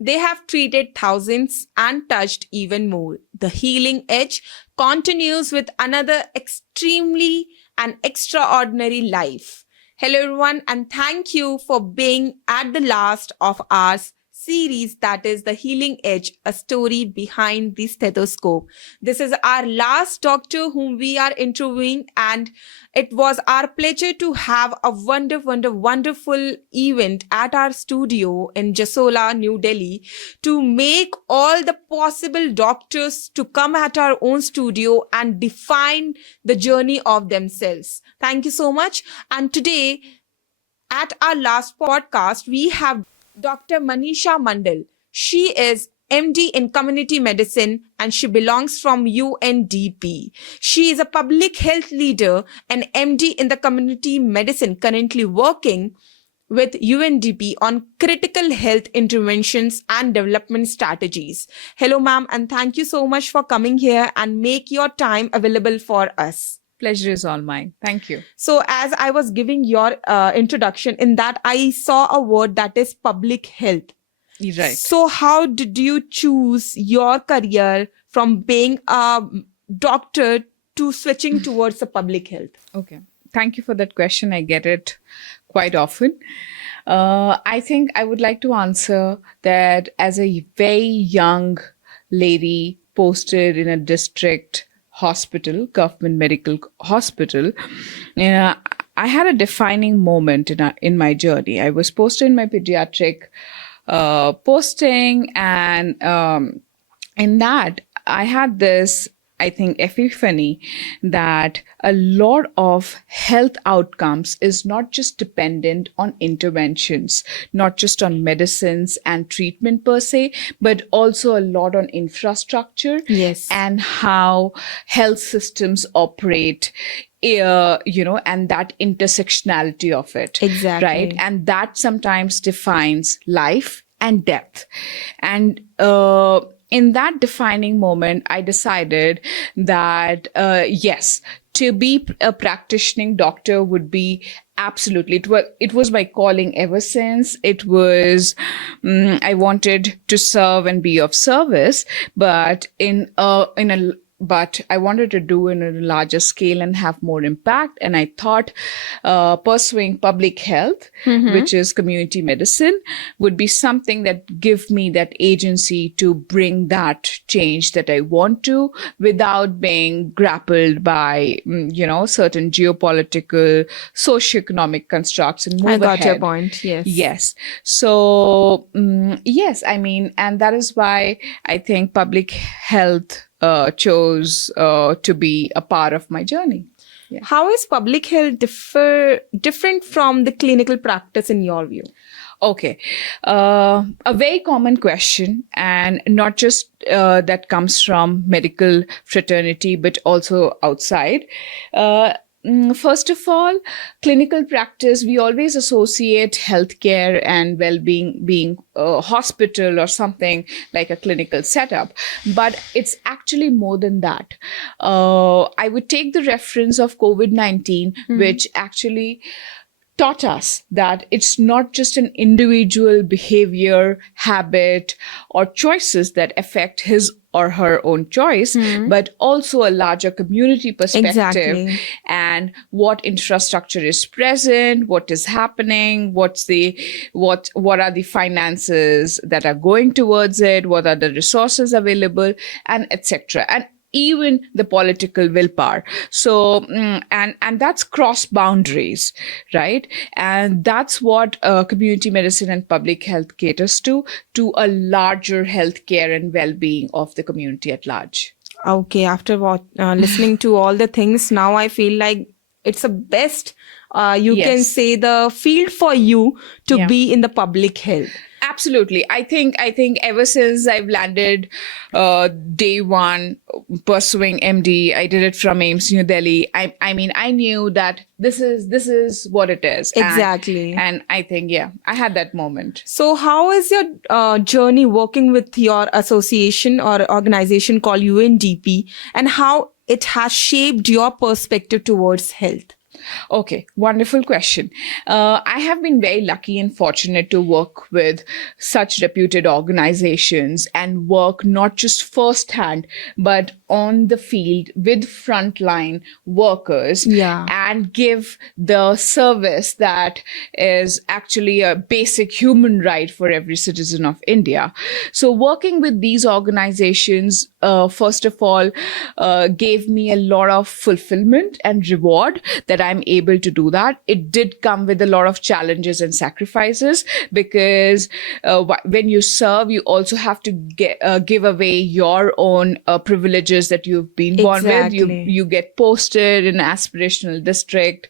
They have treated thousands and touched even more. The healing edge continues with another extremely and extraordinary life. Hello, everyone, and thank you for being at the last of our series, that is The Healing Edge, a story behind the stethoscope. This is our last doctor whom we are interviewing, and it was our pleasure to have a wonderful event at our studio in Jasola, New Delhi, to make all the possible doctors to come at our own studio and define the journey of themselves. Thank you so much. And today, at our last podcast, we have Dr. Manisha Mandal. She is MD in community medicine and she belongs from UNDP. She is a public health leader and MD in the community medicine, currently working with UNDP on critical health interventions and development strategies. Hello, ma'am, and thank you so much for coming here and make your time available for us. Pleasure is all mine. Thank you. So as I was giving your introduction, in that I saw a word that is public health. Right. So how did you choose your career from being a doctor to switching towards the public health? Okay. Thank you for that question. I get it quite often. I think I would like to answer that as a very young lady posted in a district hospital, government medical hospital, I had a defining moment in my journey. I was posted in my pediatric posting, and in that I had this, I think, epiphany that a lot of health outcomes is not just dependent on interventions, not just on medicines and treatment per se, but also a lot on infrastructure. Yes. And how health systems operate, and that intersectionality of it. Exactly. Right. And that sometimes defines life and death. And, in that defining moment, I decided that, yes, to be a practicing doctor would be absolutely, it was my calling ever since. It was, I wanted to serve and be of service, but but I wanted to do it in a larger scale and have more impact. And I thought pursuing public health, which is community medicine, would be something that give me that agency to bring that change that I want to without being grappled by, certain geopolitical, socioeconomic constructs and move I got ahead. your point. Yes. Yes. So, yes, and that is why I think public health chose to be a part of my journey. Yeah. How is public health different from the clinical practice in your view? Okay. A very common question, and not just that comes from medical fraternity, but also outside. First of all, clinical practice, we always associate healthcare and well-being being a hospital or something like a clinical setup, but it's actually more than that. I would take the reference of COVID-19, which actually taught us that it's not just an individual behavior, habit, or choices that affect his or her own choice, but also a larger community perspective. Exactly. And what infrastructure is present, what is happening, what are the finances that are going towards it, what are the resources available, and etc. And even the political willpower. So, and that's cross boundaries, right? And that's what community medicine and public health caters to a larger healthcare and well-being of the community at large. Okay, after listening to all the things, now I feel like it's the best, you Yes. can say, the field for you to be in the public health. Absolutely. I think ever since I've landed day one pursuing MD, I did it from AIMS New Delhi. I mean, I knew that this is what it is. Exactly. And I think, I had that moment. So how is your journey working with your association or organization called UNDP, and how it has shaped your perspective towards health? Okay, wonderful question. I have been very lucky and fortunate to work with such reputed organizations and work not just firsthand, but on the field with frontline workers Yeah. and give the service that is actually a basic human right for every citizen of India. So, working with these organizations, first of all, gave me a lot of fulfillment and reward that I'm able to do that. It did come with a lot of challenges and sacrifices because when you serve, you also have to give away your own privileges that you've been born with. You get posted in an aspirational district,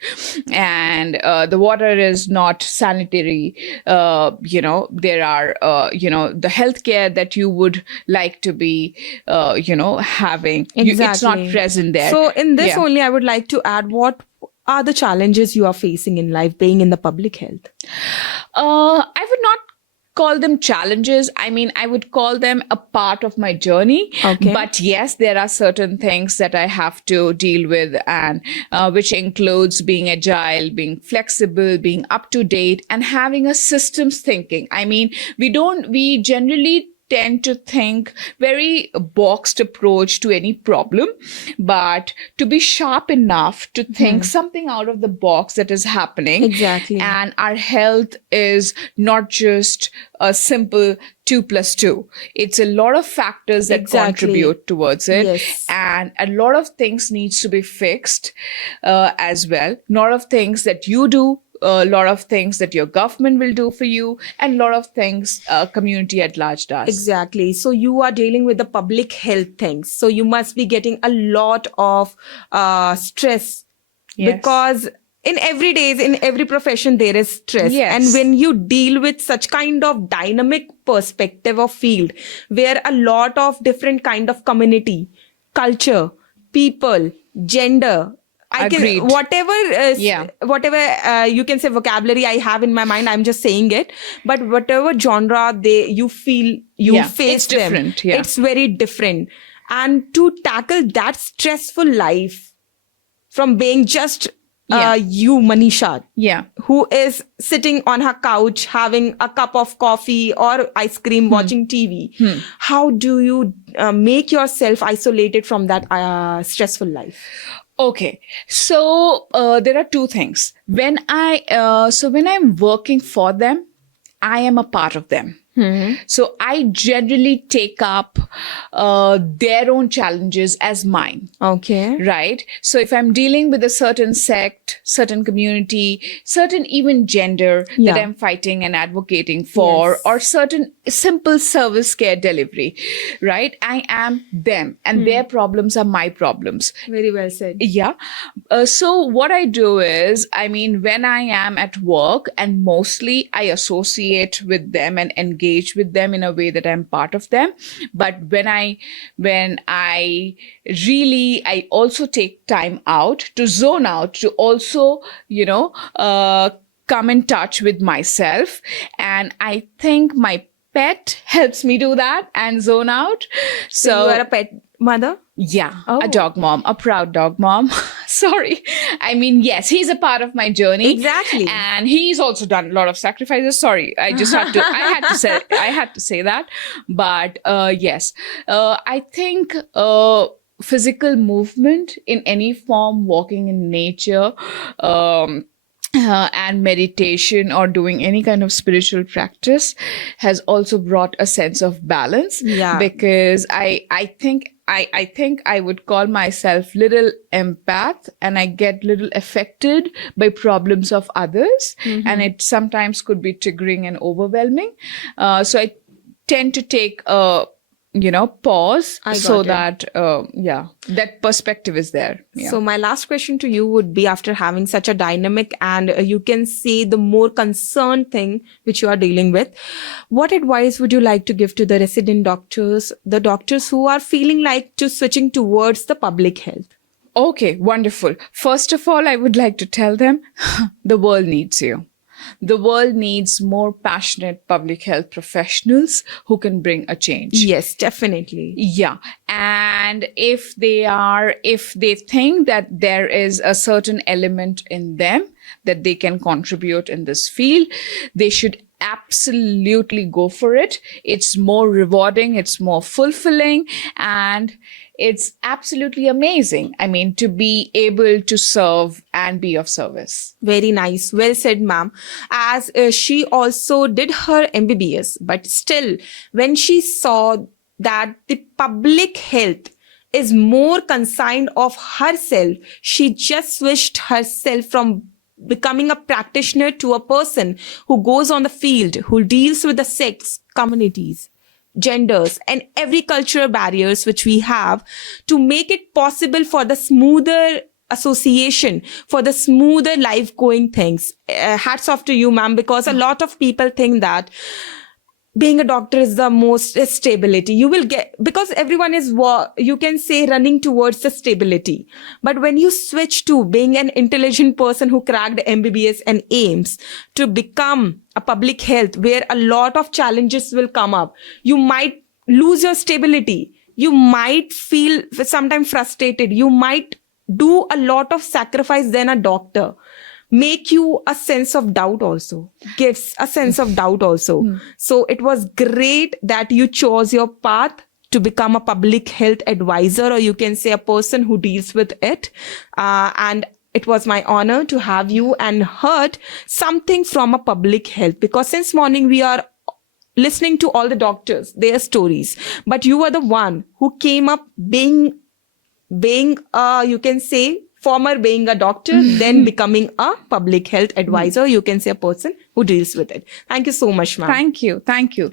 and the water is not sanitary. There are the healthcare that you would like to be having. It's not present there. So in this Yeah. only, I would like to add, what are the challenges you are facing in life being in the public health? I would not call them challenges. I mean, I would call them a part of my journey. Okay. But yes, there are certain things that I have to deal with, and which includes being agile, being flexible, being up to date, and having a systems thinking. I mean, we generally tend to think very boxed approach to any problem, but to be sharp enough to think something out of the box that is happening. Exactly. And our health is not just a simple 2+2. It's a lot of factors that contribute towards it. Yes. And a lot of things needs to be fixed as well. A lot of things that you do, a lot of things that your government will do for you, and a lot of things community at large does. Exactly. So you are dealing with the public health things. So you must be getting a lot of stress. Yes. Because in every profession, there is stress. Yes. And when you deal with such kind of dynamic perspective of field, where a lot of different kind of community, culture, people, gender, Agreed. whatever you can say vocabulary I have in my mind, I'm just saying it. But whatever genre you feel you face it's different. them, it's very different. And to tackle that stressful life from being just you, Manisha, who is sitting on her couch having a cup of coffee or ice cream, watching TV, how do you make yourself isolated from that stressful life? Okay, so there are two things. When I'm working for them, I am a part of them. So I generally take up their own challenges as mine. Okay. Right? So if I'm dealing with a certain sect, certain community, certain even gender that I'm fighting and advocating for, or certain simple service care delivery, right? I am them, and their problems are my problems. Very well said. Yeah. So what I do is, I mean, when I am at work, and mostly I associate with them and engage with them in a way that I'm part of them. But when I also take time out to zone out, to also, come in touch with myself. And I think my pet helps me do that and zone out. So you are a pet mother? Yeah, a dog mom, a proud dog mom. Sorry. I mean, yes, he's a part of my journey. Exactly. And he's also done a lot of sacrifices. Sorry, I had to say that. But yes, I think physical movement in any form, walking in nature, and meditation or doing any kind of spiritual practice has also brought a sense of balance. Yeah. Because I think I would call myself little empath, and I get little affected by problems of others, and it sometimes could be triggering and overwhelming. So I tend to take a pause so that that perspective is there. Yeah. So my last question to you would be, after having such a dynamic and you can say the more concerned thing which you are dealing with, what advice would you like to give to the resident doctors, the doctors who are feeling like to switching towards the public health? Okay, wonderful. First of all, I would like to tell them the world needs you. The world needs more passionate public health professionals who can bring a change. Yes, definitely. Yeah. And if they think that there is a certain element in them that they can contribute in this field, they should absolutely go for it. It's more rewarding, it's more fulfilling, and it's absolutely amazing. I mean, to be able to serve and be of service. Very nice. Well said, ma'am. As she also did her MBBS, but still, when she saw that the public health is more concerned of herself, she just switched herself from becoming a practitioner to a person who goes on the field, who deals with the sex, communities, genders, and every cultural barriers which we have, to make it possible for the smoother association, for the smoother life going things. Hats off to you, ma'am, because a lot of people think that being a doctor is the most stability you will get, because everyone is, you can say, running towards the stability. But when you switch to being an intelligent person who cracked MBBS and aims to become a public health, where a lot of challenges will come up, you might lose your stability. You might feel sometimes frustrated. You might do a lot of sacrifice than a doctor. Make you a sense of doubt also, gives a sense of doubt also. So it was great that you chose your path to become a public health advisor, or you can say a person who deals with it. And it was my honor to have you and heard something from a public health, because since morning we are listening to all the doctors, their stories, but you were the one who came up being you can say, former being a doctor, then becoming a public health advisor, you can say a person who deals with it. Thank you so much, ma'am. Thank you. Thank you.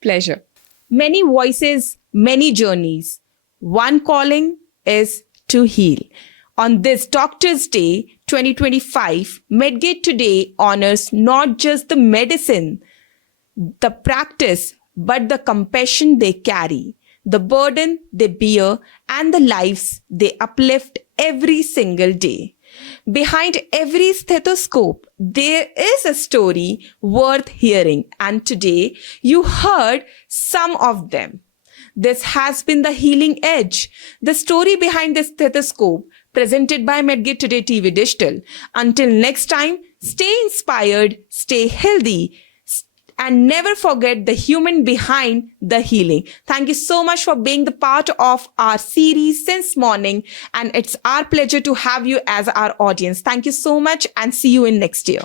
Pleasure. Many voices, many journeys. One calling is to heal. On this Doctor's Day 2025, Medgate today honors not just the medicine, the practice, but the compassion they carry, the burden they bear, and the lives they uplift every single day. Behind every stethoscope, there is a story worth hearing, and today you heard some of them. This has been The Healing Edge, the story behind the stethoscope, presented by Medgate Today TV Digital. Until next time, stay inspired, stay healthy, and never forget the human behind the healing. Thank you so much for being the part of our series since morning. And it's our pleasure to have you as our audience. Thank you so much, and see you in next year.